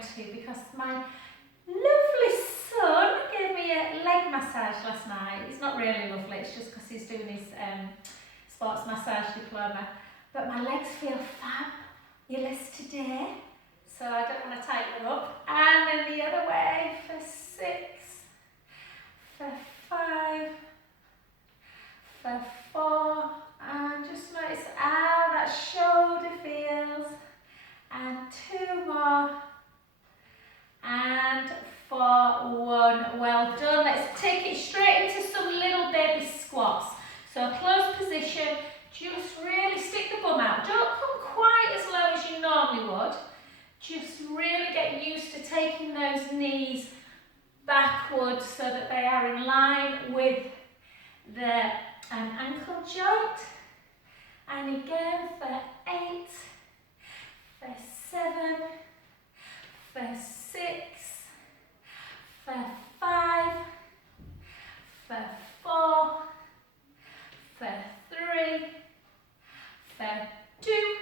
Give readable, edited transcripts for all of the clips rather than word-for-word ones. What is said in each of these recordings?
going to, because my lovely son gave me a leg massage last night. It's not really lovely, it's just because he's doing his sports massage diploma. But my legs feel fabulous today, so I don't want to tighten them up. And then the other way for 6, for 5, for 4, and just notice how that shoulder feels. And 2 more, and for 1. Well done. Let's take it straight into some little baby squats. So closed position, just really stick the bum out. Don't come quite as low as you normally would. Just really get used to taking those knees backwards so that they are in line with the ankle joint. And again for 8, for 7, for 6, for 5, for 4, for 3, for 2,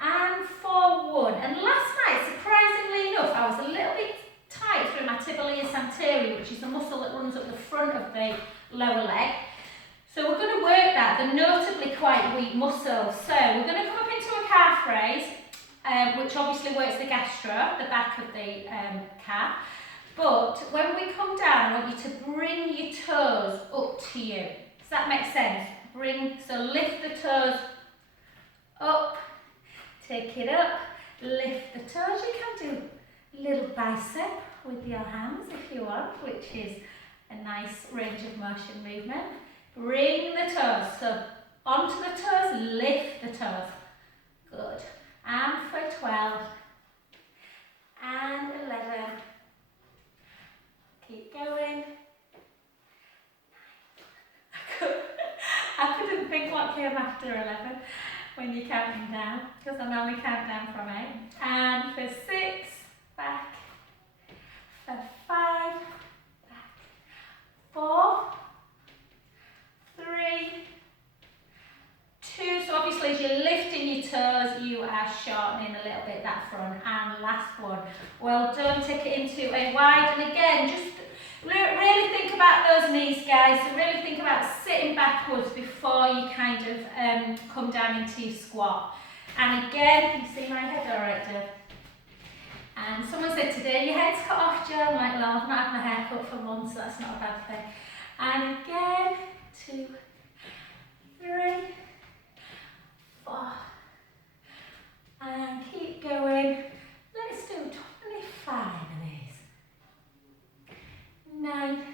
and for 1. And last night, surprisingly enough, I was a little bit tight through my tibialis anterior, which is the muscle that runs up the front of the lower leg. So we're going to work that. They're notably quite weak muscles. So we're going to come up into a calf raise, which obviously works the gastro, the back of the calf. But when we come down, I want you to bring your toes up to you. Does that make sense? So lift the toes up, take it up, lift the toes. You can do a little bicep with your hands if you want, which is a nice range of motion movement. Bring the toes, so onto the toes, lift the toes. Good. And for 12, and 11. Keep going. I couldn't think what came after 11 when you're counting down, because I normally count down from 8. And for 6, back. For 5, back. 4, 3, 2. So obviously as you're lifting your toes, you are shortening a little bit that front. And last one. Well done. Take it into a wide. And again, just really think about those knees, guys. So really think about sitting backwards before you kind of come down into your squat. And again, you see my head all right, Dave? And someone said today, your head's cut off, Joe. I'm like, well, I've not had my hair cut for months, so that's not a bad thing. And again, 2, 3, 4. And keep going. Let's do 25 of these. 9, 10.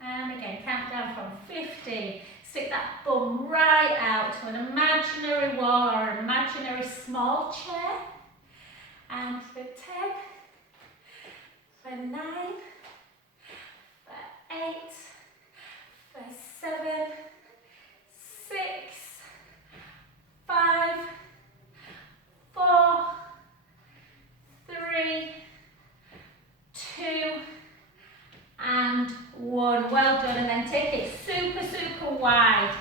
And again, count down from 50. Stick that bum right out to an imaginary wall or an imaginary small chair. And for 10, for 9, for 8, for 7, 6, 5, 4, 3, 2, and 1. Well done. And then take it super wide.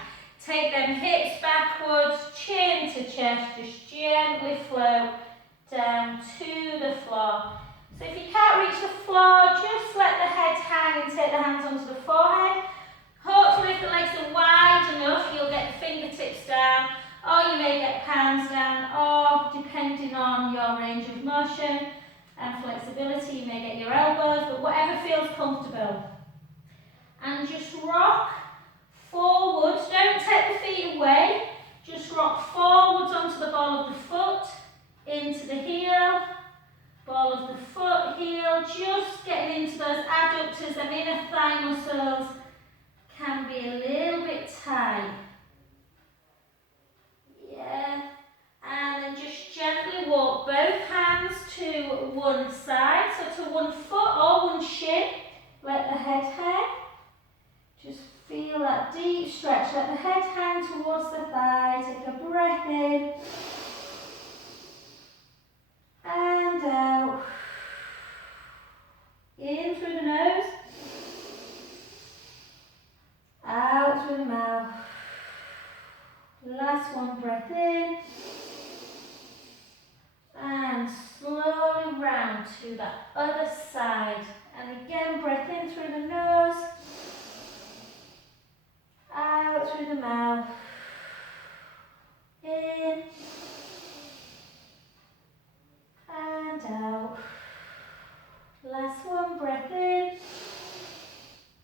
Take them hips backwards, chin to chest, just gently float down to the floor. So if you can't reach the floor, just let the head hang and take the hands onto the forehead. Hopefully if the legs are wide enough, you'll get the fingertips down, or you may get palms down, or depending on your range of motion and flexibility, you may get your elbows, but whatever feels comfortable. And just rock forwards. Don't take the feet away. Just rock forwards onto the ball of the foot, into the heel, ball of the foot, heel, just getting into those adductors and inner thigh muscles can be a little bit tight. Yeah, and then just gently walk both hands to one side, so to one foot or one shin, let the head hang. Just feel that deep stretch, let the head hang towards the thigh, take a breath in. And out. In through the nose. Out through the mouth. Last one, breath in. And down to that other side. And again, breath in through the nose, out through the mouth, in, and out. Last one, breath in.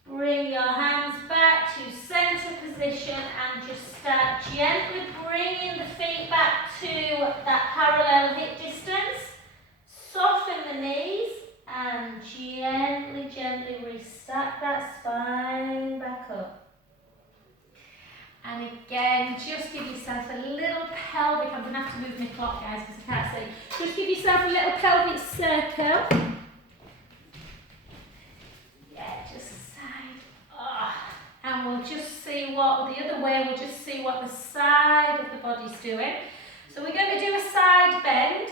Bring your hands back to center position and just start gently bringing the feet back to that parallel hip distance. Soften the knees and gently, gently restack that spine back up. And again, just give yourself a little pelvic, I'm going to have to move my clock guys because I can't see. Just give yourself a little pelvic circle. Yeah, just side. Oh. And we'll just see what, the other way, we'll just see what the side of the body's doing. So we're going to do a side bend.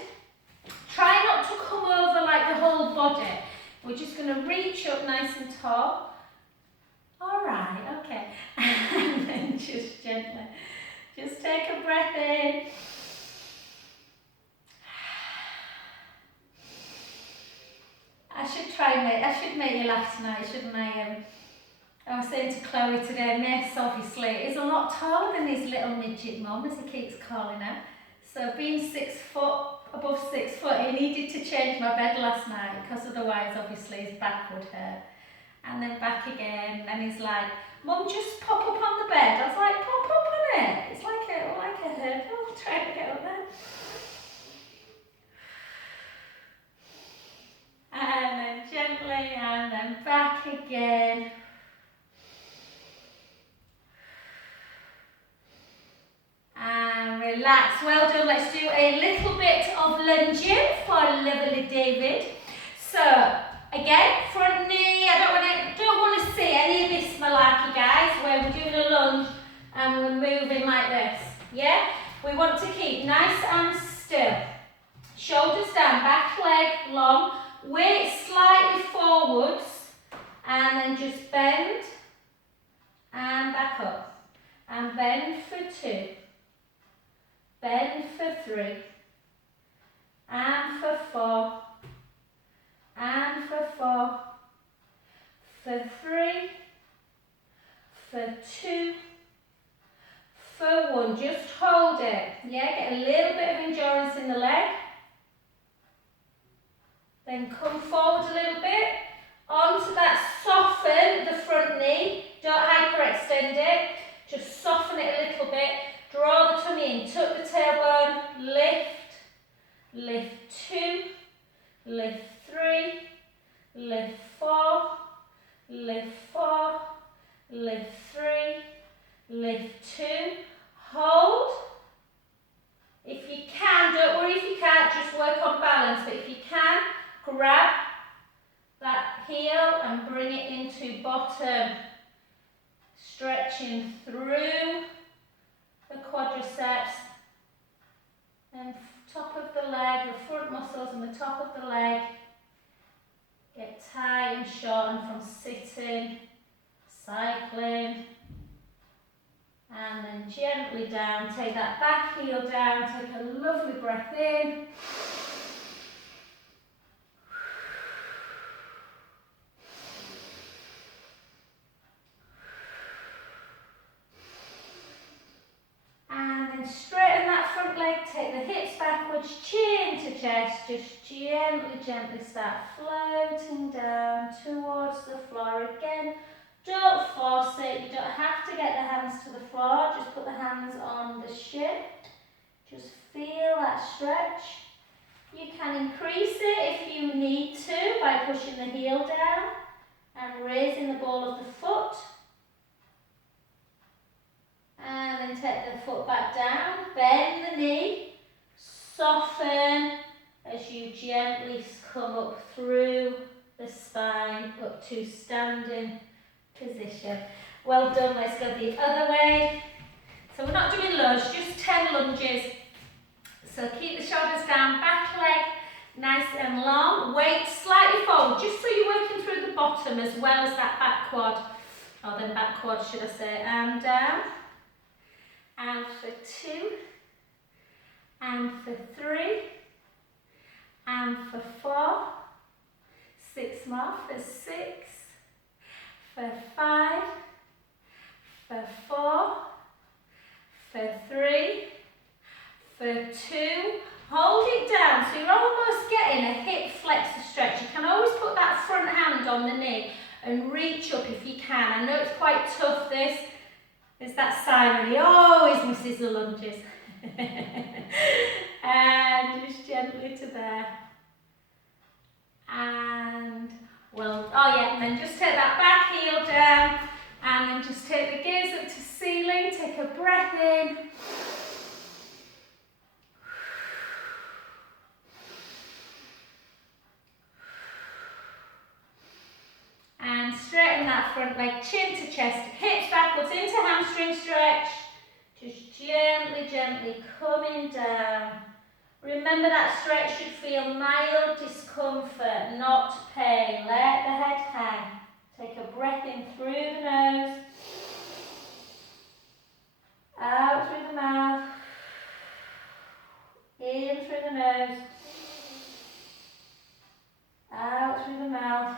Try not to come over like the whole body. We're just going to reach up nice and tall. Alright, okay. And then just gently, just take a breath in. I should make you laugh tonight, shouldn't I? I was saying to Chloe today, Mace obviously is a lot taller than his little midget mum, as he keeps calling her. So being 6 foot, above 6 foot, he needed to change my bed last night because otherwise obviously his back would hurt. And then back again, and he's like, Mum, just pop up on the bed. I was like, pop up on it. It's like a hurdle, trying to get up there. And then gently, and then back again. And relax. Well done. Let's do a little bit of lunging for lovely David. So, again, front knee. I don't want to see any of this malarkey, guys, where we're doing a lunge and we're moving like this. Yeah? We want to keep nice and still. Shoulders down, back leg long. Weight slightly forwards. And then just bend. And back up. And bend for 2. Bend for 3. And for 4. And for 4. For 3. For 2. For 1. Just hold it. Yeah, get a little bit of endurance in the leg. Then come forward a little bit. Onto that, soften the front knee. Don't hyperextend it. Just soften it a little bit. Draw the tummy in. Tuck the tailbone. Lift. Lift 2. Lift 3. Lift 4. Lift 4. Lift 3. Lift 2. Hold. If you can, don't worry if you can't, just work on balance. But if you can, grab that heel and bring it into bottom. Stretching through the quadriceps and top of the leg, the front muscles and the top of the leg. Get tight and shortened from sitting, cycling. And then gently down, take that back heel down, take a lovely breath in. And then straighten that front leg, take the hips backwards, chin to chest, just gently, gently start floating down towards the floor again. Don't force it, you don't have to get the hands to the floor, just put the hands on the shin. Just feel that stretch. You can increase it if you need to by pushing the heel down and raising the ball of the foot. And then take the foot back down, bend the knee, soften as you gently come up through the spine, up to standing position. Well done, let's go the other way. So we're not doing lunge, just 10 lunges. So keep the shoulders down, back leg nice and long, weight slightly forward, just so you're working through the bottom as well as that back quad, or then back quad should I say, and down. And for 2, and for 3, and for 4, more. For 6, for 5, for 4, for 3, for 2. Hold it down, so you're almost getting a hip flexor stretch. You can always put that front hand on the knee and reach up if you can. I know it's quite tough, this. There's that siren, he always misses the lunges. And just gently to there. And, well, oh yeah, and then just take that back heel down. And then just take the gaze up to ceiling, take a breath in. And straighten that front leg, chin to chest, hips backwards into hamstring stretch. Just gently, gently coming down. Remember that stretch should feel mild discomfort, not pain. Let the head hang. Take a breath in through the nose. Out through the mouth. In through the nose. Out through the mouth.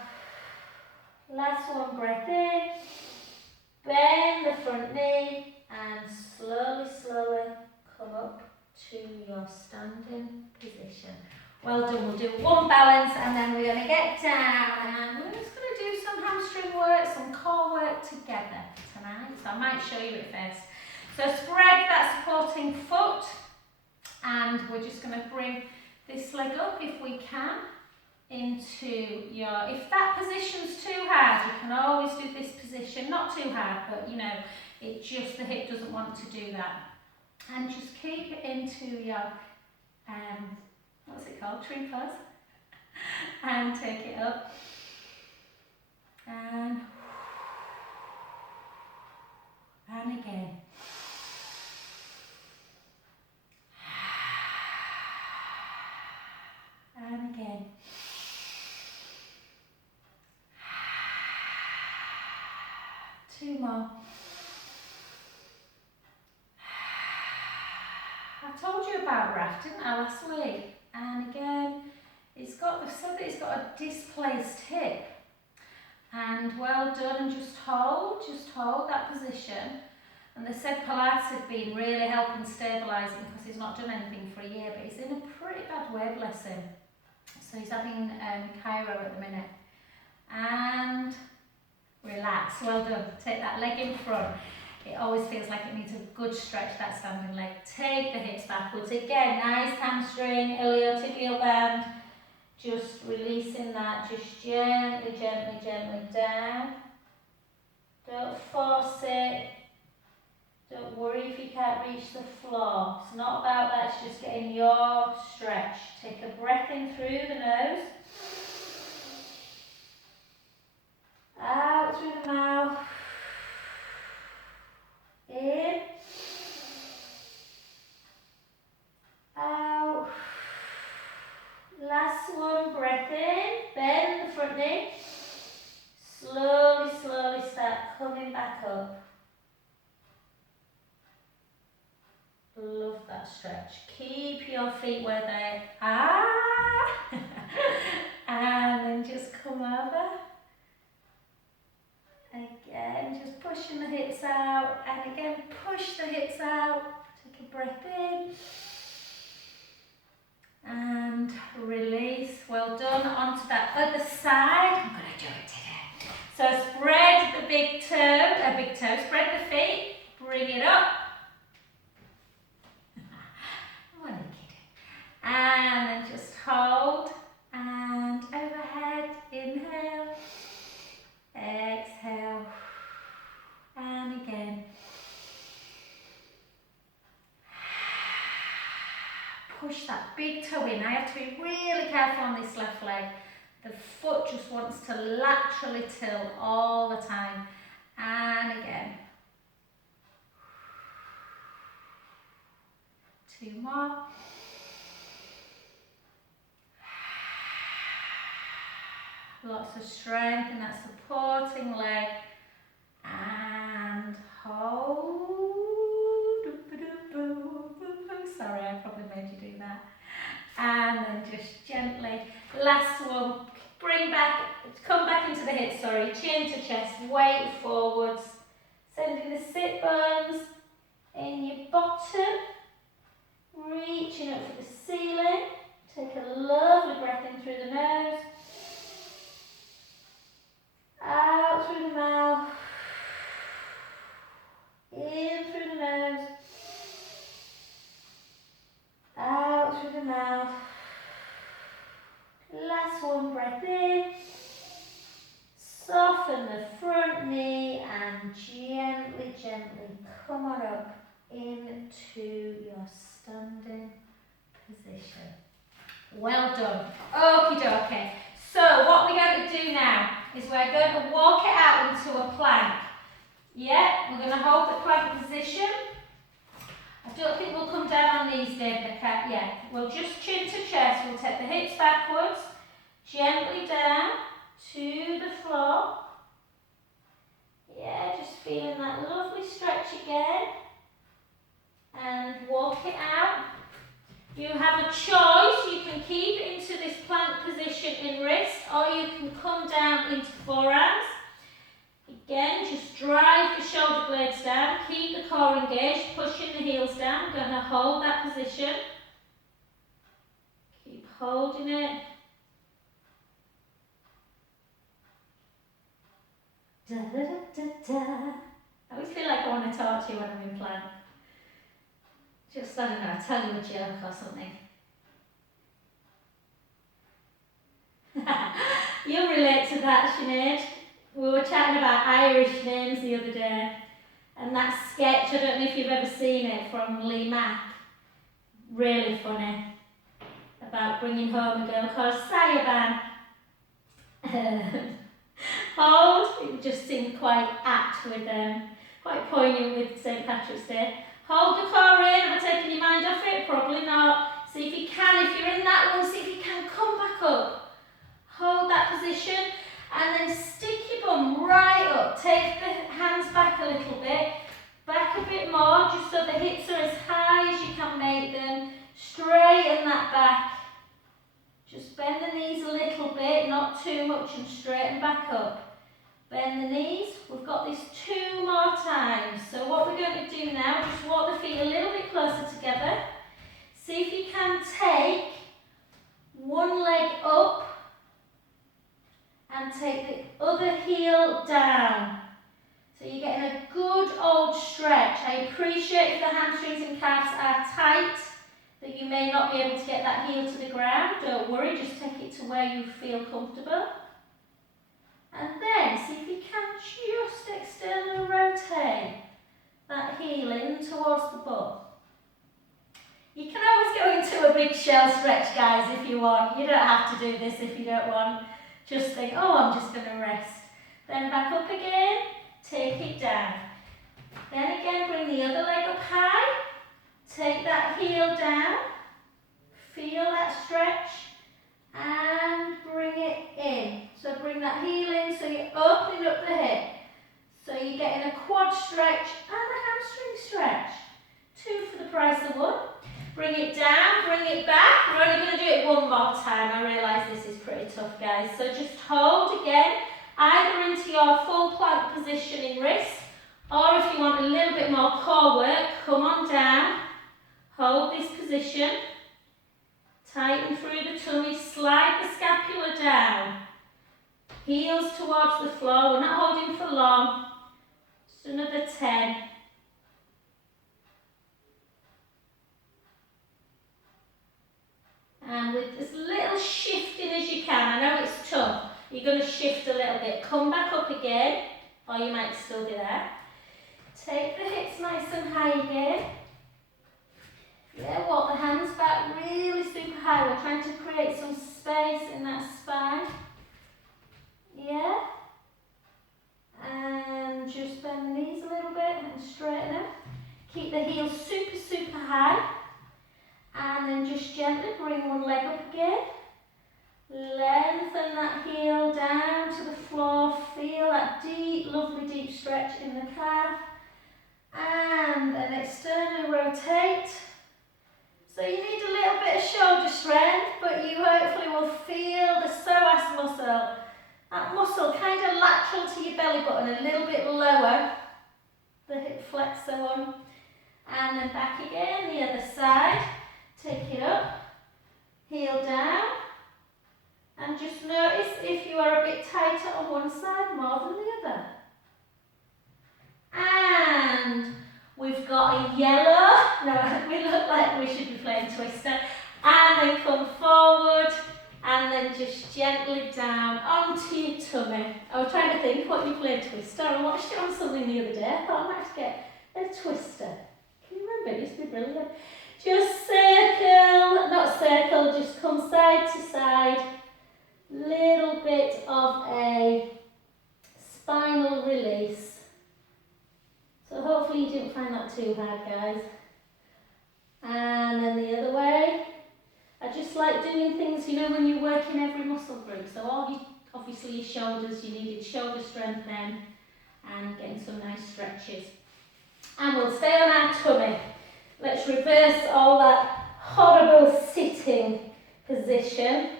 Last one, breath in. Bend the front knee and slowly, slowly come up to your standing position. Well done. We'll do one balance and then we're going to get down and we're just going to do some hamstring work, some core work together tonight. So I might show you it first. So spread that supporting foot and we're just going to bring this leg up if we can into your, if that position's too hard, you can always do this position, not too hard, but you know, it just, the hip doesn't want to do that. And just keep it into your, what's it called, tree pose. And take it up. And again. And again. Two more. I told you about Raft, didn't I, last week? And again, they've said that it's got a displaced hip. And well done, just hold that position. And they said Pilates had been really helping stabilise him because he's not done anything for a year, but he's in a pretty bad way, bless him. So he's having chiro at the minute. And relax, well done. Take that leg in front. It always feels like it needs a good stretch, that standing leg. Take the hips backwards. Again, nice hamstring, iliotibial band. Just releasing that, just gently, gently, gently down. Don't force it. Don't worry if you can't reach the floor. It's not about that, it's just getting your stretch. Take a breath in through the nose. Out through the mouth. In. Out. Last one, breath in. Bend the front knee. Slowly, slowly start coming back up. Love that stretch. Keep your feet where they are. And then just come over. Again, just pushing the hips out. And again, push the hips out. Take a breath in. And release. Well done. Onto that other side. I'm going to do it today. So spread the big toe, spread the feet. Bring it up. What are you kidding? And then just hold. And overhead. Inhale. Exhale. And again. Push that big toe in. I have to be really careful on this left leg. The foot just wants to laterally tilt all the time. And again. Two more. Lots of strength in that supporting leg. And hold. Sorry, I probably made you do that. And then just gently, last one, come back into the hips, sorry, chin to chest, weight forwards, sending the sit bones in your bottom, reaching up for the ceiling. Take a lovely breath in through the nose, out through the mouth, in through the nose, out through the mouth. Last one, breath in. Soften the front knee and gently, gently come on up into your standing position. Well done. Okie dokie. So what we're going to do now is we're going to walk it out into a plank. Yeah, we're going to hold the plank position. I don't think we'll come down on knees, David. Yeah, we'll just chin to chest. We'll take the hips backwards, gently down to the floor. Yeah, just feeling that lovely stretch again. And walk it out. You have a choice. You can keep into this plank position in wrist, or you can come down into forearms. Again, just drive the shoulder blades down, keep the core engaged, pushing the heels down. I'm going to hold that position. Keep holding it. Da, da, da, da, da. I always feel like I want to talk to you when I'm in plank. Just, I don't know, tell you a joke or something. You'll relate to that, Sinead. We were chatting about Irish names the other day, and that sketch, I don't know if you've ever seen it, from Lee Mack, really funny, about bringing home a girl called Sayaban. Hold, it just seemed quite apt with quite poignant with St. Patrick's Day. Hold the core in. Have I taken your mind off it? Probably not. See if you can, if you're in that one, see if you can come back up. Hold that position. And then stick your bum right up. Take the hands back a little bit. Back a bit more, just so the hips are as high as you can make them. Straighten that back. Just bend the knees a little bit, not too much, and straighten back up. Bend the knees. We've got this 2 more times. So what we're going to do now, just walk the feet a little bit closer together. See if you can take one leg up and take the other heel down. So you're getting a good old stretch. I appreciate if the hamstrings and calves are tight, that you may not be able to get that heel to the ground. Don't worry, just take it to where you feel comfortable. And then see if you can just externally rotate that heel in towards the butt. You can always go into a big shell stretch, guys, if you want. You don't have to do this if you don't want. Just think, oh, I'm just going to rest. Then back up again, take it down. Then again, bring the other leg up high. Take that heel down. Feel that stretch. And bring it in. So bring that heel in so you're opening up the hip. So you're getting a quad stretch and a hamstring stretch. 2 for the price of 1. Bring it down, bring it back. We're only going to do it one more time. I realise this is pretty tough, guys. So just hold again, either into your full plank position in wrist, or if you want a little bit more core work, come on down, hold this position, tighten through the tummy, slide the scapula down, heels towards the floor. We're not holding for long. Just another 10. And with as little shifting as you can, I know it's tough, you're going to shift a little bit. Come back up again, or you might still be there. Take the hips nice and high again. Yeah, walk the hands back really super high. We're trying to create some space in that spine. Yeah. And just bend the knees a little bit and straighten them. Keep the heels super, super high. And then just gently bring one leg up again. Lengthen that heel down to the floor. Feel that deep, lovely deep stretch in the calf. And then externally rotate. So you need a little bit of shoulder strength, but you hopefully will feel the psoas muscle lateral to your belly button, a little bit lower, the hip flexor one, and then back again, the other side, take it up, heel down, and just notice if you are a bit tighter on one side more than the other. And we've got a yellow, no, we look like we should be playing Twister, and then come forward, and then just gently down onto your tummy. I was trying to think what you played Twister. I watched it on something the other day. I thought I might have to get a Twister. Can you remember? It used to be brilliant. Just circle, not circle, just come side to side. Little bit of a spinal release. So hopefully you didn't find that too hard, guys. And then the other way. I just like doing things, you know, when you're working every muscle group. So all you, obviously your shoulders, you needed shoulder strength then, and getting some nice stretches. And we'll stay on our tummy. Let's reverse all that horrible sitting position.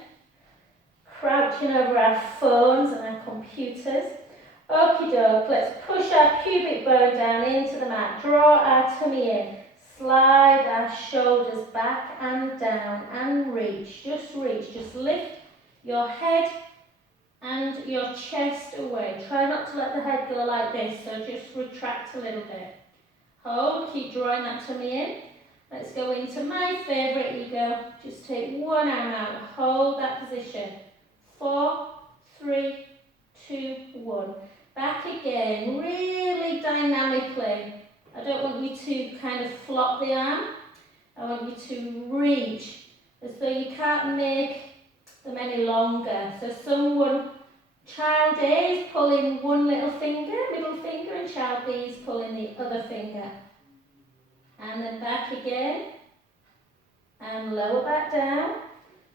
Crouching over our phones and our computers. Okie doke, let's push our pubic bone down into the mat. Draw our tummy in. Slide our shoulders back and down and reach. Just lift your head and your chest away. Try not to let the head go like this, so just retract a little bit. Hold, keep drawing that tummy in. Let's go into my favourite ego. Just take one arm out, hold that position. 4, 3, 2, 1. Back again, really dynamically. I don't want you to kind of flop the arm. I want you to reach as though you can't make them any longer. So child A is pulling one little finger, middle finger, and child B is pulling the other finger. And then back again. And lower back down.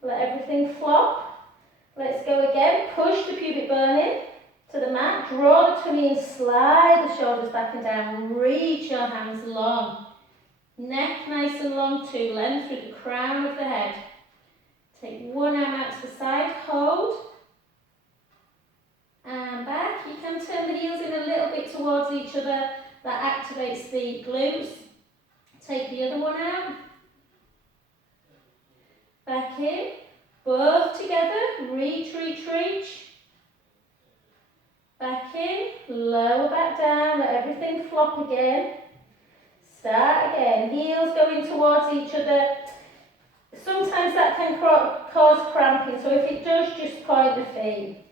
Let everything flop. Let's go again. Push the pubic bone in to the mat, draw the tummy in, slide the shoulders back and down, reach your hands long. Neck nice and long too, length through the crown of the head. Take one arm out to the side, hold. And back. You can turn the heels in a little bit towards each other, that activates the glutes. Take the other one out. Back in, both together, reach, reach, reach. Back in, lower back down, let everything flop again. Start again, heels going towards each other. Sometimes that can cause cramping, so if it does, just point the feet.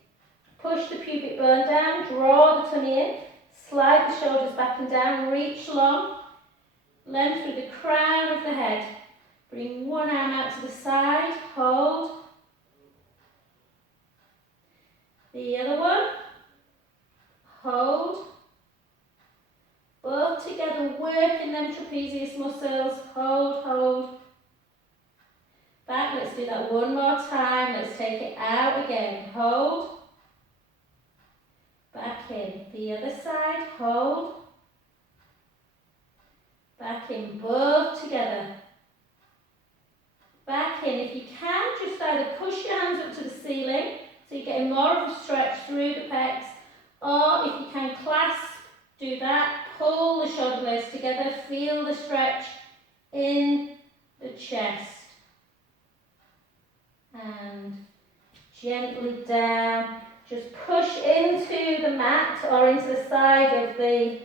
Push the pubic bone down, draw the tummy in, slide the shoulders back and down, reach long. Length through the crown of the head. Bring one arm out to the side, hold. The other one. Hold. Both together, working them trapezius muscles. Hold, hold. Back, let's do that one more time. Let's take it out again. Hold. Back in. The other side, hold. Back in, both together. Back in. If you can, just either push your hands up to the ceiling, so you're getting more of a stretch through the pecs. Or if you can clasp, do that. Pull the shoulder blades together. Feel the stretch in the chest. And gently down. Just push into the mat or into the side of the,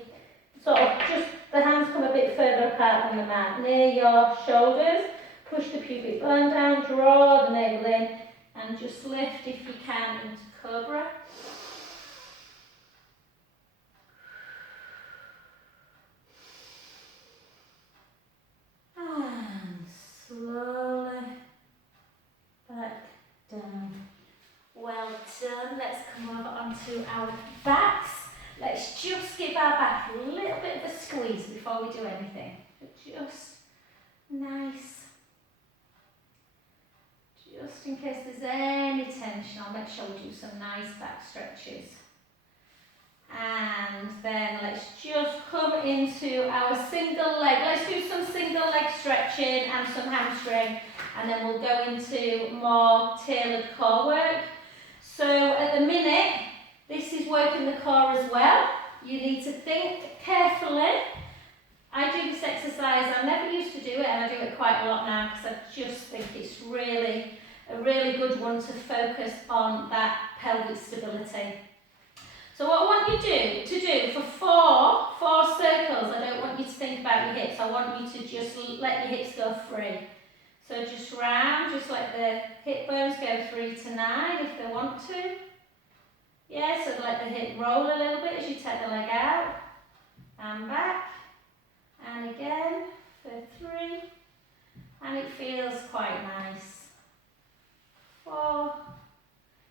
sort of just the hands come a bit further apart than the mat. Near your shoulders. Push the pubic bone down. Draw the navel in. And just lift if you can into cobra. And slowly back down. Well done. Let's come over onto our backs. Let's just give our back a little bit of a squeeze before we do anything. Just nice. Just in case there's any tension, I'll make sure we do some nice back stretches. And then let's just come into our single leg. Let's do some single leg stretching and some hamstring, and then we'll go into more tailored core work. So at the minute, This is working the core as well. You need to think carefully. I do this exercise, I never used to do it, and I do it quite a lot now because I just think it's really a really good one to focus on that pelvic stability. So what I want you to do for four circles, I don't want you to think about your hips, I want you to just let your hips go free. So just round, just let the hip bones go 3 to 9 if they want to. Yeah, so let the hip roll a little bit as you take the leg out and back. And again for 3, and it feels quite nice. 4.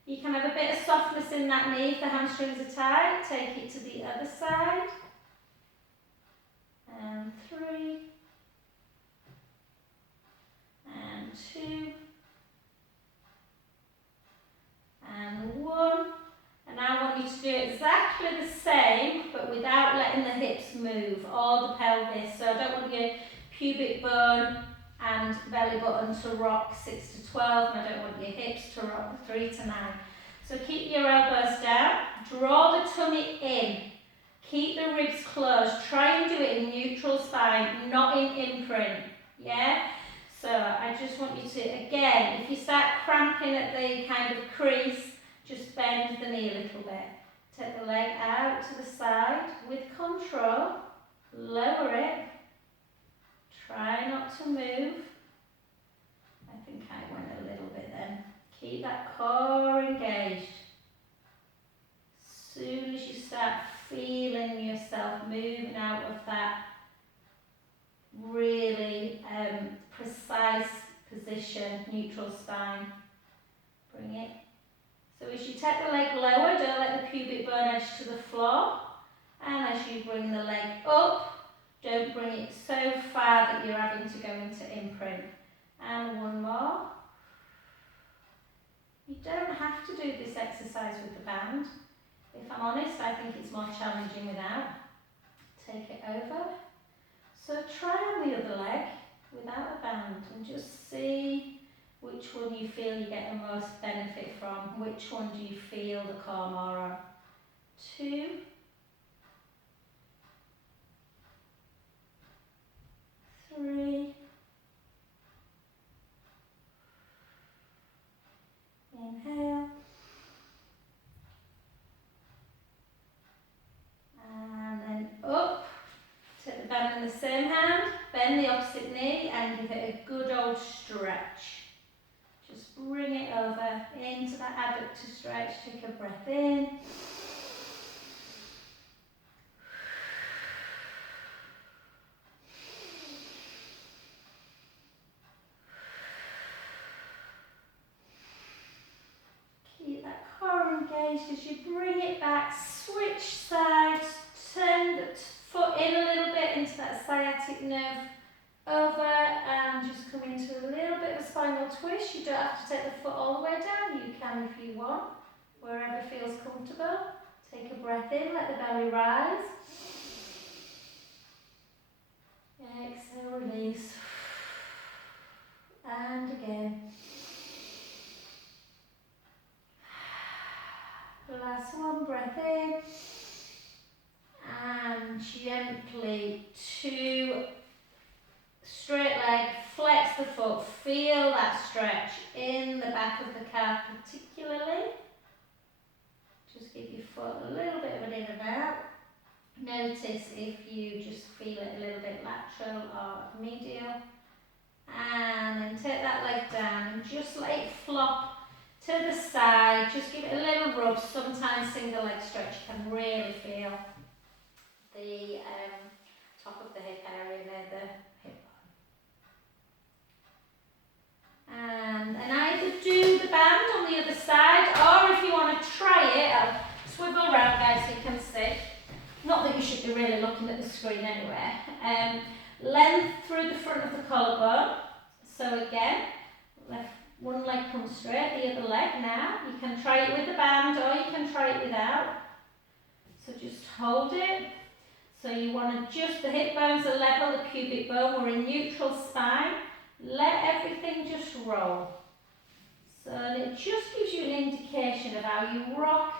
You can have a bit of softness in that knee if the hamstrings are tight. Take it to the other side. And 3. And 2. And 1. And now I want you to do exactly the same, but without letting the hips move or the pelvis. So I don't want your pubic bone and belly button to rock 6 to 12, and I don't want your hips to rock 3 to 9. So keep your elbows down, draw the tummy in, keep the ribs closed, try and do it in neutral spine, not in imprint, yeah? So I just want you to, again, if you start cramping at the kind of crease, just bend the knee a little bit. Take the leg out to the side with control. Lower it. Try not to move. I think I went a little bit then. Keep that core engaged. As soon as you start feeling yourself moving out of that really precise position, neutral spine, bring it. So as you take the leg lower, don't let the pubic bone edge to the floor. And as you bring the leg up, don't bring it so far that you're having to go into imprint. And 1 more. You don't have to do this exercise with the band. If I'm honest, I think it's more challenging without. Take it over. So try on the other leg without a band and just see which one you feel you get the most benefit from. Which one do you feel the core more on? 2. 3. Inhale. And then up. Take the band in the same hand. Bend the opposite knee and give it a good old stretch. Just bring it over into that adductor stretch. Take a breath in. Keep that core engaged as you bring it back. Switch sides. Turn the foot in a little bit into that sciatic nerve. Over and just come into a little bit of a spinal twist. You don't have to take the foot all the way down. You can if you want, wherever feels comfortable. Take a breath in, let the belly rise. Exhale, release. And again. Last one, breath in. And gently 2. Straight leg, flex the foot, feel that stretch in the back of the calf particularly. Just give your foot a little bit of an in and out. Notice if you just feel it a little bit lateral or medial. And then take that leg down and just let it flop to the side. Just give it a little rub. Sometimes single leg stretch can really feel the top of the hip area near the hip. And either do the band on the other side, or if you want to try it, I'll swivel around guys so you can see. Not that you should be really looking at the screen anyway. Length through the front of the collarbone. So again, one leg comes straight, the other leg now. You can try it with the band or you can try it without. So just hold it. So you want to just, the hip bones are level, the pubic bone, we're in neutral spine. Let everything just roll. So it just gives you an indication of how you rock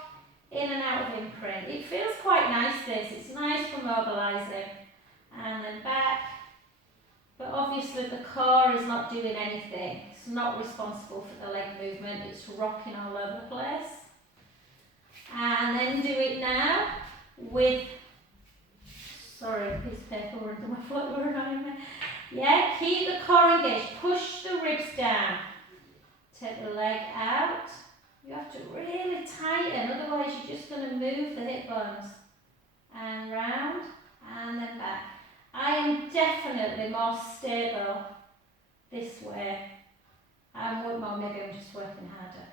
in and out of imprint. It feels quite nice this, it's nice for mobilising. And then back. But obviously the core is not doing anything. It's not responsible for the leg movement. It's rocking all over the place. And then do it now with, sorry, a piece of paper under my foot, were annoying me. Yeah, keep the core engaged. Push the ribs down. Take the leg out. You have to really tighten, otherwise you're just going to move the hip bones. And round, and then back. I am definitely more stable this way. Well, maybe I'm just working harder.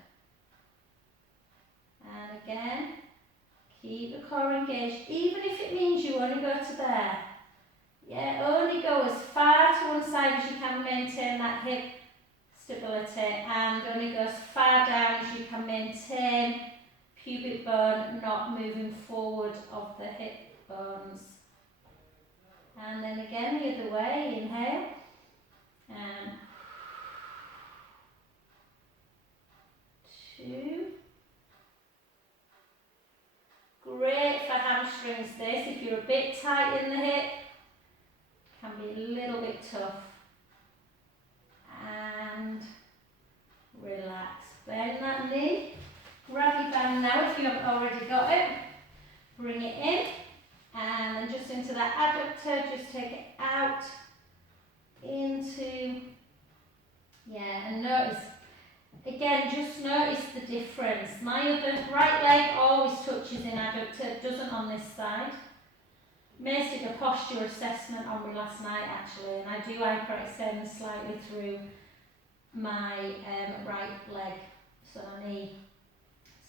And again, keep the core engaged, even if it means you only go to there. Yeah, only go as far to one side as you can, maintain that hip stability, and only go as far down as you can, maintain pubic bone not moving forward of the hip bones. And then again the other way, inhale, and 2. Great for hamstrings this, if you're a bit tight in the hip, can be a little bit tough. And relax, bend that knee, grab your band now if you haven't already got it, bring it in. And then just into that adductor, just take it out into, yeah, and notice, again, just notice the difference. My other right leg always touches in adductor, doesn't on this side. Mace did a posture assessment on me last night actually, and I do hyperextend slightly through my right leg, so my knee,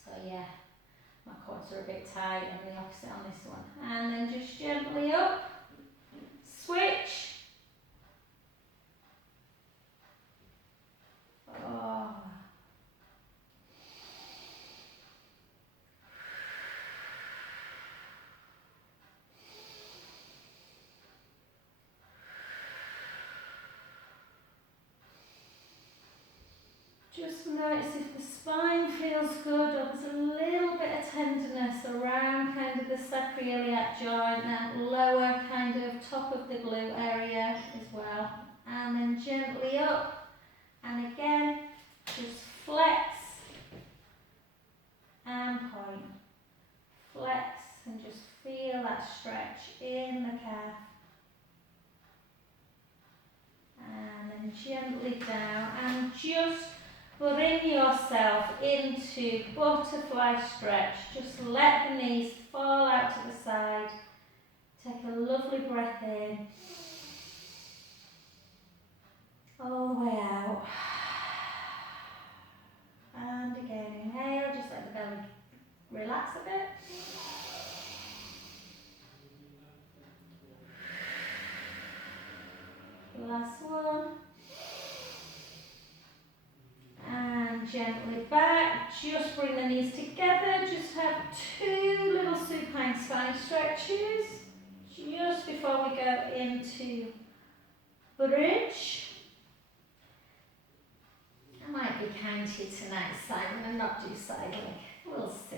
so yeah. My quads are a bit tight and the opposite on this one. And then just gently up, switch. Oh. Just notice if the spine feels good, or there's a little bit of tenderness around kind of the sacroiliac joint, that lower kind of top of the glute area as well. And then gently up, and again, just flex and point. Flex and just feel that stretch in the calf. And then gently down, and just bring yourself into butterfly stretch. Just let the knees fall out to the side. Take a lovely breath in. All the way out. And again, inhale, just let the belly relax a bit. Last one. And gently back, just bring the knees together, just have 2 little supine spine stretches just before we go into bridge. I might be kind to you tonight, Simon, and not do side leg. We'll see.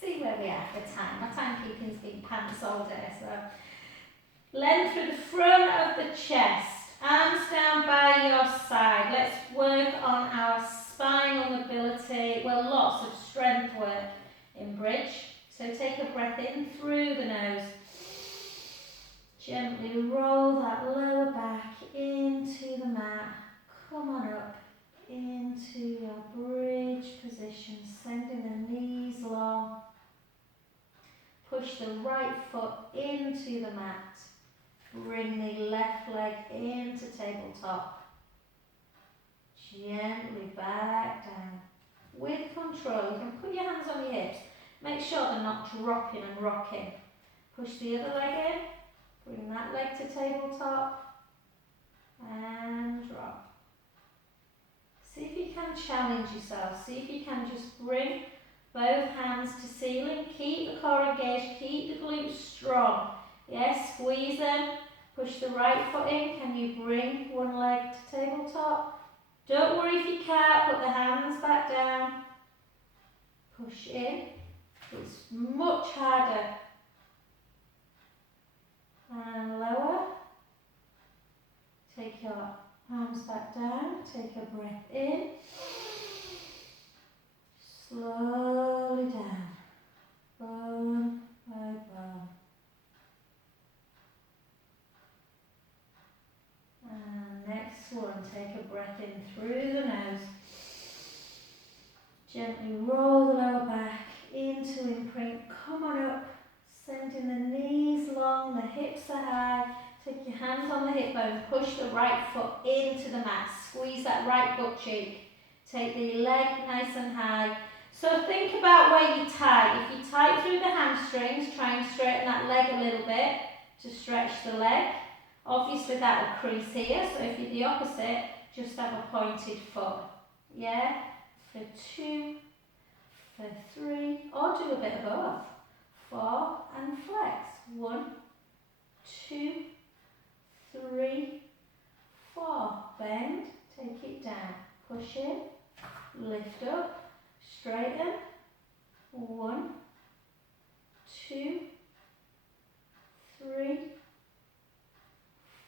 See where we are for time. My timekeeping's been pants all day, so. Length through the front of the chest. Arms down by your side. Let's work on our spinal mobility. Well, lots of strength work in bridge. So take a breath in through the nose. Gently roll that lower back into the mat. Come on up into your bridge position, sending the knees long. Push the right foot into the mat. Bring the left leg into tabletop. Gently back down. With control, you can put your hands on your hips. Make sure they're not dropping and rocking. Push the other leg in. Bring that leg to tabletop. And drop. See if you can challenge yourself. See if you can just bring both hands to ceiling. Keep the core engaged. Keep the glutes strong. Yes, squeeze them. Push the right foot in. Can you bring one leg to tabletop? Don't worry if you can't. Put the hands back down. Push in. It's much harder. And lower. Take your arms back down, take a breath in. Slowly down, bone by bone. And next one, take a breath in through the nose. Gently roll the lower back into imprint. Come on up, sending the knees long, the hips are high. Take your hands on the hip bone, push the right foot into the mat. Squeeze that right butt cheek. Take the leg nice and high. So think about where you tight. If you tight through the hamstrings, try and straighten that leg a little bit to stretch the leg. Obviously that will crease here, so if you're the opposite, just have a pointed foot. Yeah? For 2, for 3, or do a bit of both. 4 and flex. 1, 2, 3, 4. Bend, take it down. Push in, lift up, straighten. 1, 2, 3,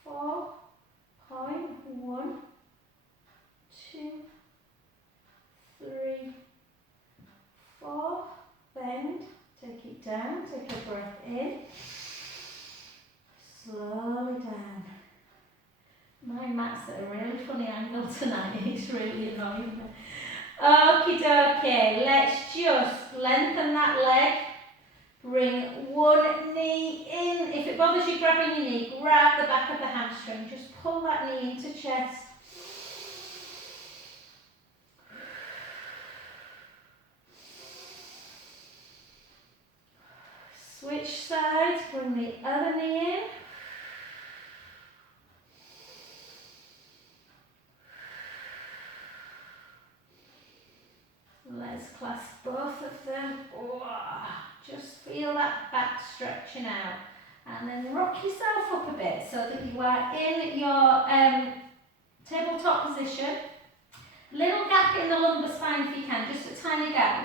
4. Point. 1, 2, 3, 4. Bend, take it down, take a breath in. Slowly down. My mat's at a really funny angle tonight, it's really annoying me. Okie dokie, let's just lengthen that leg. Bring one knee in. If it bothers you grabbing your knee, grab the back of the hamstring. Just pull that knee into chest. Switch sides, bring the other knee in. Let's clasp both of them. Just feel that back stretching out. And then rock yourself up a bit so that you are in your tabletop position. Little gap in the lumbar spine if you can, just a tiny gap.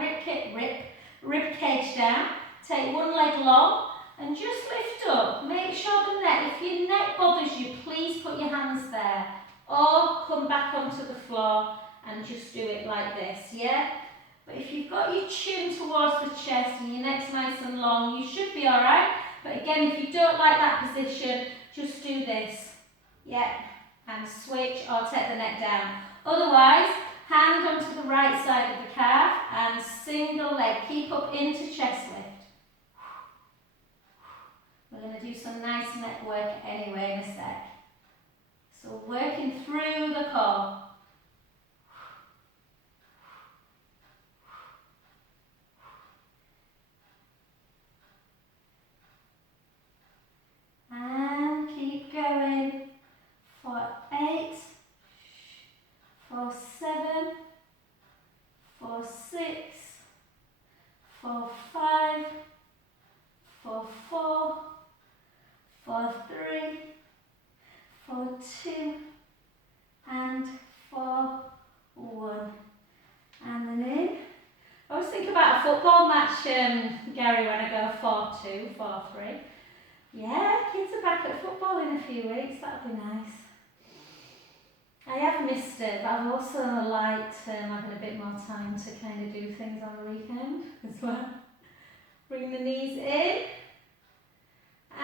Rib cage down. Take one leg long and just lift up. Make sure the neck, if your neck bothers you, please put your hands there. Or come back onto the floor and just do it like this, yeah? But if you've got your chin towards the chest and your neck's nice and long, you should be alright. But again, if you don't like that position, just do this. Yeah, and switch or take the neck down. Otherwise, hand onto the right side of the calf and single leg. Keep up into chest lift. We're going to do some nice neck work anyway in a sec. So working through the core. And keep going for 8, for 7, for 6, for 5, for 4, for 3, for 2, and for 1. And then in. I always think about a football match, Gary, when I go 4-2, 4-3. Yeah, kids are back at football in a few weeks, that'll be nice. I have missed it, but I've also liked having a bit more time to kind of do things on the weekend as well. Bring the knees in.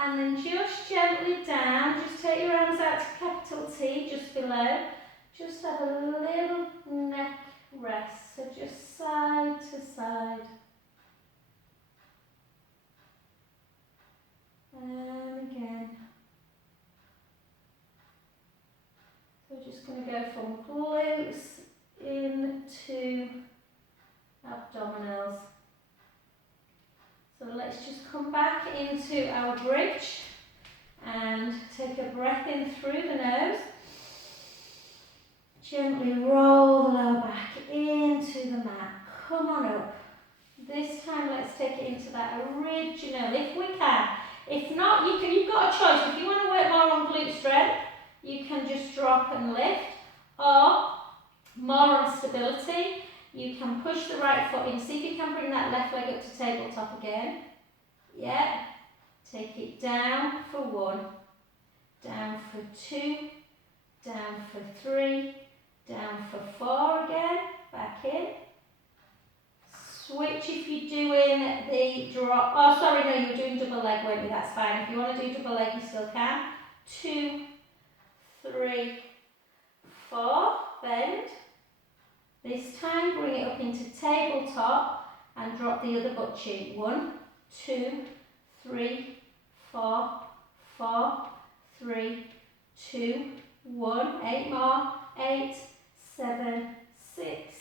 And then just gently down, just take your arms out to capital T, just below. Just have a little neck rest, so just side to side. And again. So we're just going to go from glutes into abdominals. So let's just come back into our bridge and take a breath in through the nose. Gently roll the lower back into the mat. Come on up. This time let's take it into that original, if we can. If not, you've got a choice. If you want to work more on glute strength, you can just drop and lift. Or more on stability, You can push the right foot in. See if you can bring that left leg up to tabletop again. Yeah. Take it down for 1, down for 2, down for 3, down for 4 again, back in. Switch if you're doing the drop. Oh, sorry, no, you were doing double leg, weren't you? That's fine. If you want to do double leg, you still can. 2, 3, 4, bend. This time, bring it up into tabletop and drop the other butt cheek. 1, 2, 3, 4, 4, 3, 2, 1. 8 more. 8, 7, 6,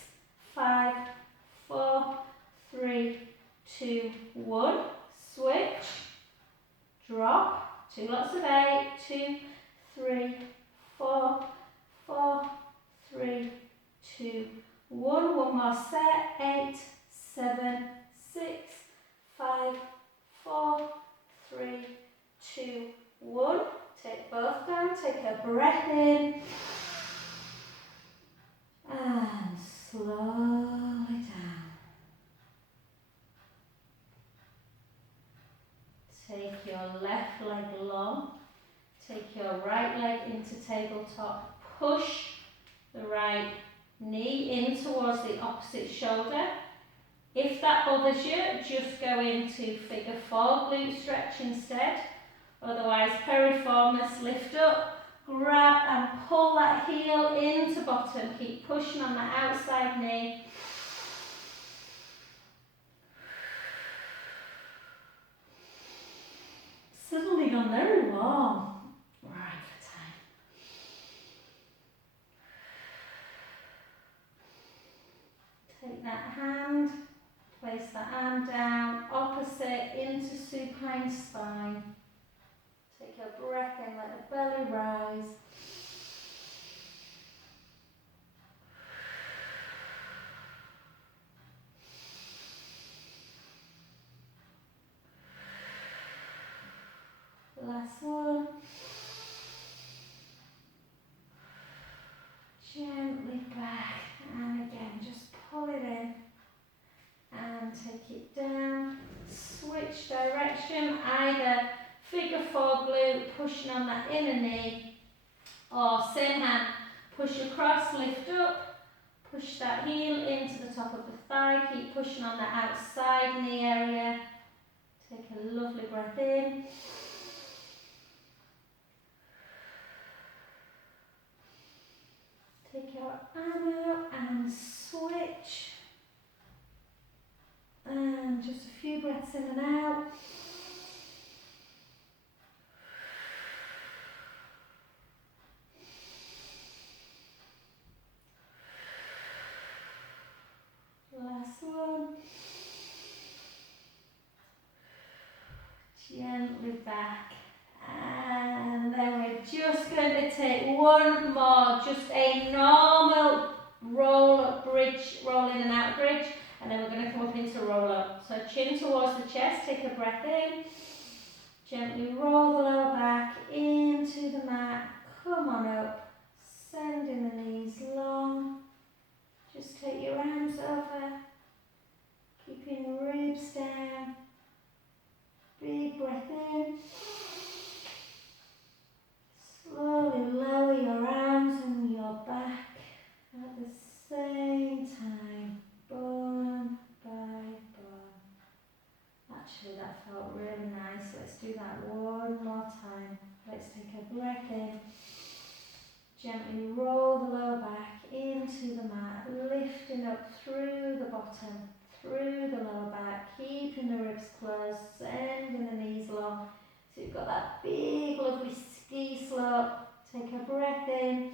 5, 4, 3, 2, 1. Switch. Drop. 2 lots of 8. 2, 3, 4, 4, 3, 2, 1. One more set. 8, 7, 6, 5, 4, 3, 2, 1. Take both down. Take a breath in. And slowly down. Take your left leg long. Take your right leg into tabletop. Push the right knee in towards the opposite shoulder. If that bothers you, just go into figure 4 glute stretch instead. Otherwise, piriformis, lift up, grab and pull that heel into bottom. Keep pushing on the outside knee. Suddenly gone very warm. Right for time. Take that hand, place the arm down, opposite into supine spine. Take a breath in, let the belly rise. Last one. Gently back, and again, just pull it in and take it down. Switch direction, either figure 4 glute, pushing on that inner knee, or same hand, push across, lift up, push that heel into the top of the thigh, keep pushing on the outside knee area. Take a lovely breath in. Take your arm out and switch. And just a few breaths in and out. Last one. Gently back. And then we're just going to take one more, just a normal roll up bridge, roll in and out bridge, and then we're going to come up into roll up. So chin towards the chest, take a breath in, gently roll the lower back into the mat, come on up, sending the knees long, just take your arms over, keeping the ribs down, big breath in. Slowly lower your arms and your back at the same time, bone by bone. Actually, that felt really nice. Let's do that one more time. Let's take a breath in. Gently roll the lower back into the mat, lifting up through the bottom, through the lower back, keeping the ribs closed, sending the knees long. So you've got that big, lovely ski slope. Take a breath in.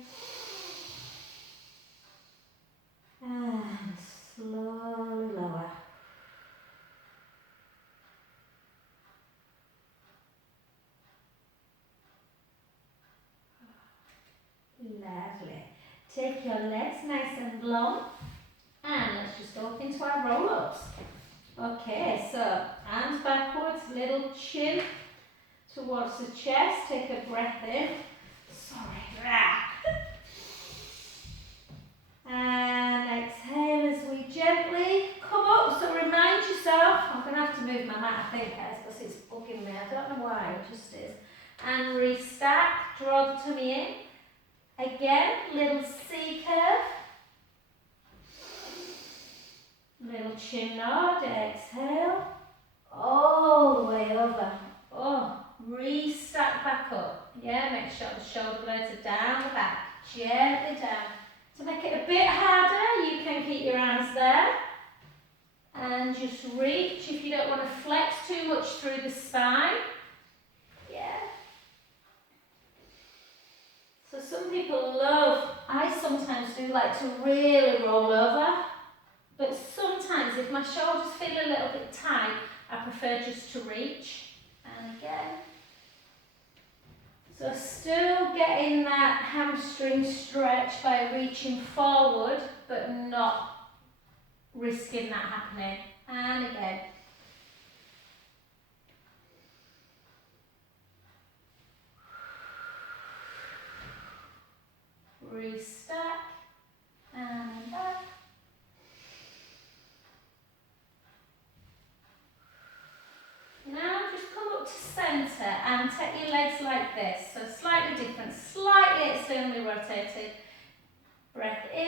And slowly lower. Lovely. Take your legs nice and long. And let's just go up into our roll-ups. Okay, so arms backwards, little chin towards the chest. Take a breath in. Sorry. And exhale as we gently come up. So remind yourself, I'm going to have to move my mat, I think, because it's bugging me. I don't know why, it just is. And restack, draw the tummy in. Again, little C curve. Little chin nod, exhale. All the way over. Oh, restack back up. Yeah, make sure the shoulder blades are down the back. Gently down. To make it a bit harder, you can keep your arms there. And just reach if you don't want to flex too much through the spine. Yeah. So some people love, I sometimes do like to really roll over. But sometimes if my shoulders feel a little bit tight, I prefer just to reach. And again. So still getting that hamstring stretch by reaching forward, but not risking that happening. And again. Restack. And back. Now just come up to centre and take your legs like this. So slightly different, slightly externally rotated. Breath in.